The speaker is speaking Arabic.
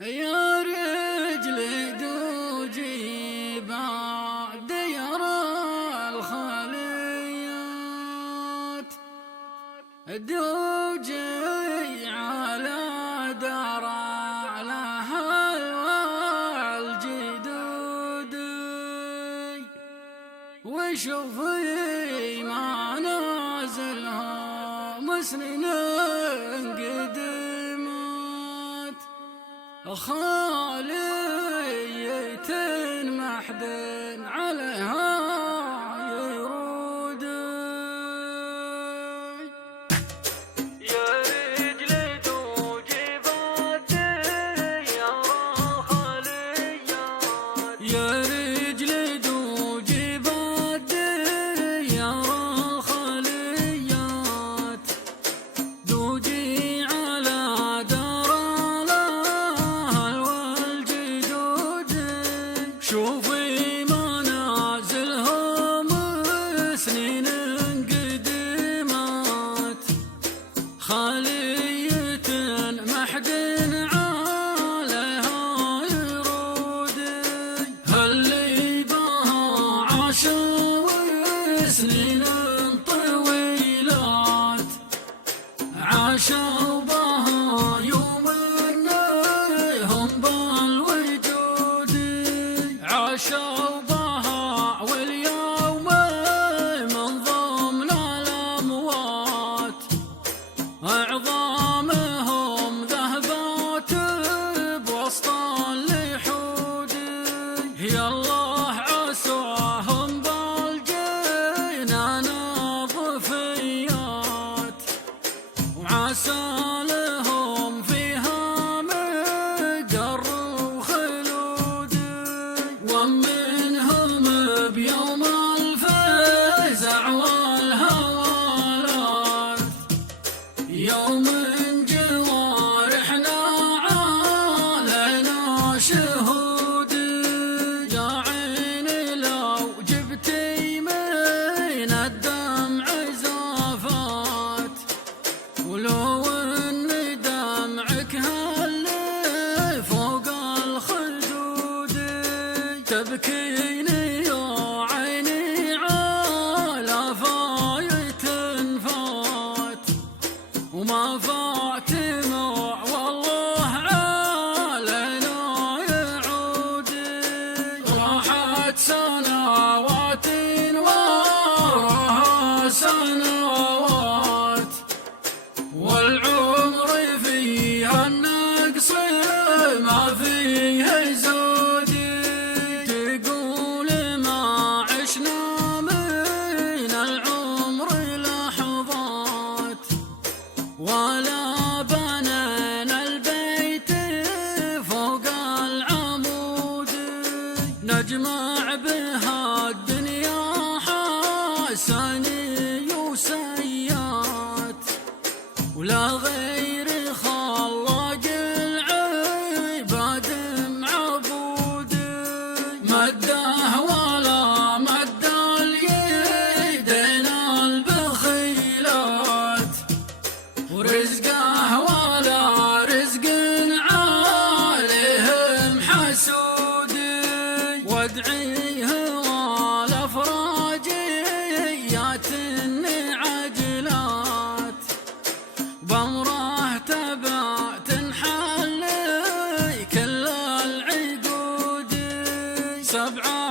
يا رجلي دوجي بعد يرى الخليات، دوجي على درع لها الجدودي، وشوفي منازلهم سنين قدمت، خالية محد عليها يرود. يا رجلي دوجي بدي يرى خاليات، يا رجلي دوجي بدي يرى خاليات، دوجي على شوفي منازلهم سنين قدمت، خالية محد عليها يرود، اللي بها عاشوا سنين طويلات، عاشوا بها يوم هم بالوجود، عاشوا بها واليوم من ضمن الأموات، أعظامهم ذهبت بوسط اللحود، يا الله عساهم بالجنان ضفيات، وعسى لهم فيها مقر وخلود، ومنهم بيوم الفزع والهوالات، يوم جوارحنا علينا شهود، يا عيني لو جبتي من الدمع زافات، ولو ان دمعك هل فوق الخدود، تبكيني يا عيني على فايت فات، وما فات دموع والله علينا يعود، راحت سنوات وراها سنوات، والعمر فيها النقص ما فيه زود، تقول ما عشنا من العمر لحظات، ولا بنينا البيت فوق العمود، نجمع بها الدنيا حساني وسيات، ولا غير خلاق العباد معبود، مده ولا مد اليدين البخيلات، ورزقه ولا رزق عليهم حسود، وادعيه والافراجيات عجلات، بامره تبع تنحل كل العقود، سبعة